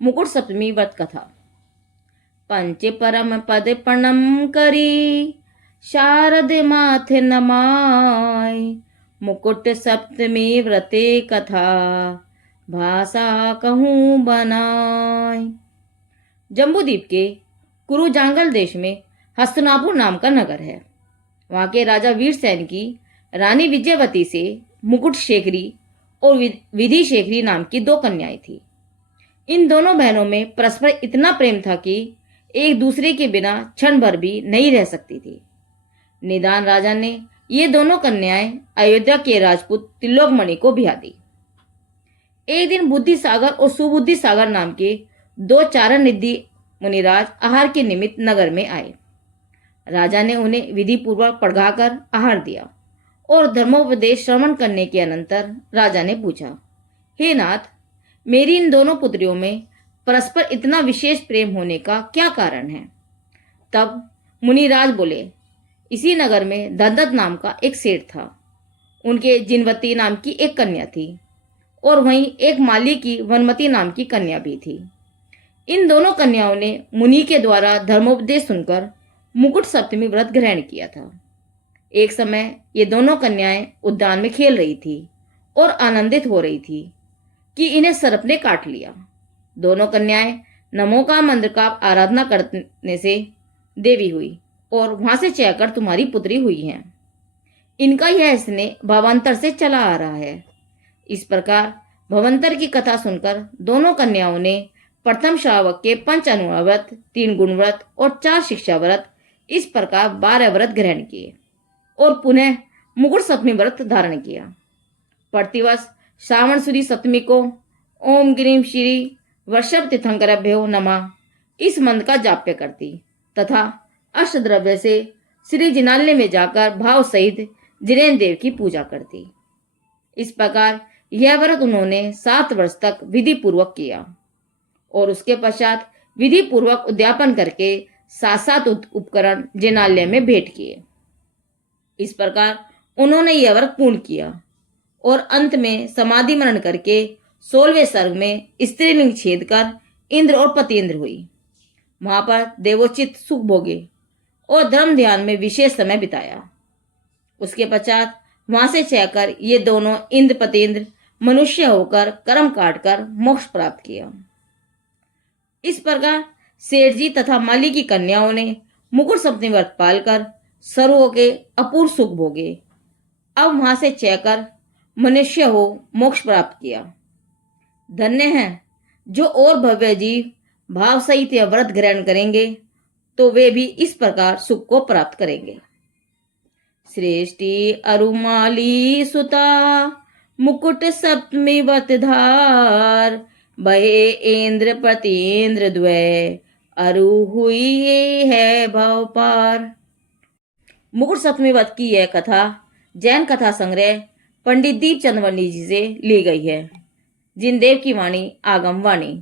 मुकुट सप्तमी व्रत कथा। पंच परम पद प्रणम करी, शारद माथे नमाय। मुकुट सप्तमी व्रते कथा, भाषा कहूँ बनाय। जम्बूद्वीप के कुरुजांगल देश में हस्तनापुर नाम का नगर है। वहाँ के राजा वीरसेन की रानी विजयवती से मुकुट शेखरी और विधि शेखरी नाम की 2 कन्याएं थी। इन दोनों बहनों में परस्पर इतना प्रेम था कि एक दूसरे के बिना क्षण भर भी नहीं रह सकती थी। निदान राजा ने ये दोनों कन्याएं अयोध्या के राजपूत त्रिलोकमणि को ब्याह दी। एक दिन बुद्धि सागर और सुबुद्धि सागर नाम के 2 चारण निधि मुनिराज आहार के निमित्त नगर में आए। राजा ने उन्हें विधि पूर्वक पढ़ाकर आहार दिया और धर्मोपदेश श्रवण करने के अनंतर राजा ने पूछा, हे नाथ, मेरी इन दोनों पुत्रियों में परस्पर इतना विशेष प्रेम होने का क्या कारण है? तब मुनिराज बोले, इसी नगर में दंदत नाम का एक सेठ था। उनके जिनवती नाम की एक कन्या थी और वहीं एक माली की वनमती नाम की कन्या भी थी। इन दोनों कन्याओं ने मुनि के द्वारा धर्मोपदेश सुनकर मुकुट सप्तमी व्रत ग्रहण किया था। एक समय ये दोनों कन्याएं उद्यान में खेल रही थी और आनंदित हो रही थी कि इन्हें सर्प ने काट लिया। दोनों कन्याएं नमो का मंत्र का आराधना करने से देवी हुई और वहां से चहकर तुम्हारी पुत्री हुई हैं। इनका यह स्नेह भावांतर से चला आ रहा है। इस प्रकार भवंतर की कथा सुनकर दोनों कन्याओं ने प्रथम श्रावक के 5 अनुव्रत व्रत, 3 गुण व्रत और 4 शिक्षा व्रत, इस प्रकार 12 व्रत ग्रहण किए और पुनः मुकुट सप्तमी व्रत धारण किया। प्रतिवर्ष श्रावण सुदी सप्तमी को ओम ग्रीम श्री वर्षभ तीर्थंकरभ्यो नमः इस मंत्र का जाप्य करती तथा अष्टद्रव्य से श्री जिनालय में जाकर भाव सहित जिनेन्द्र देव की पूजा करती। इस प्रकार यह व्रत उन्होंने 7 वर्ष तक विधि पूर्वक किया और उसके पश्चात विधि पूर्वक उद्यापन करके 7 उपकरण जिनालय में भेंट किए। इस प्रकार उन्होंने यह व्रत पूर्ण किया और अंत में समाधि मरण करके 16वें सर्ग में स्त्रीलिंग छेद कर इंद्र और पतीन्द्र हुई। वहां पर देवोचित सुख भोगे और धर्म ध्यान में विशेष समय बिताया। उसके पश्चात वहां से चहकर ये दोनों इंद्र पतेंद्र मनुष्य होकर कर्म काटकर मोक्ष प्राप्त किया। इस प्रकार सेठ जी तथा माली की कन्याओं ने मुकुट सप्तमी व्रत पालकर सर्वों के अपूर्व सुख भोगे। अब वहां से चहकर मनुष्य हो मोक्ष प्राप्त किया। धन्य है जो और भव्य जीव भाव सहित यह व्रत ग्रहण करेंगे तो वे भी इस प्रकार सुख को प्राप्त करेंगे। सृष्टि अरुमाली सुता मुकुट सप्तमी व्रत धार, बहे इंद्र पतीन्द्र द्वय अरु हुई ये है भव पार। मुकुट सप्तमी व्रत की यह कथा जैन कथा संग्रह पंडित दीप चंद वर्णी जी से ली गई है। जिनदेव की वाणी आगम वाणी।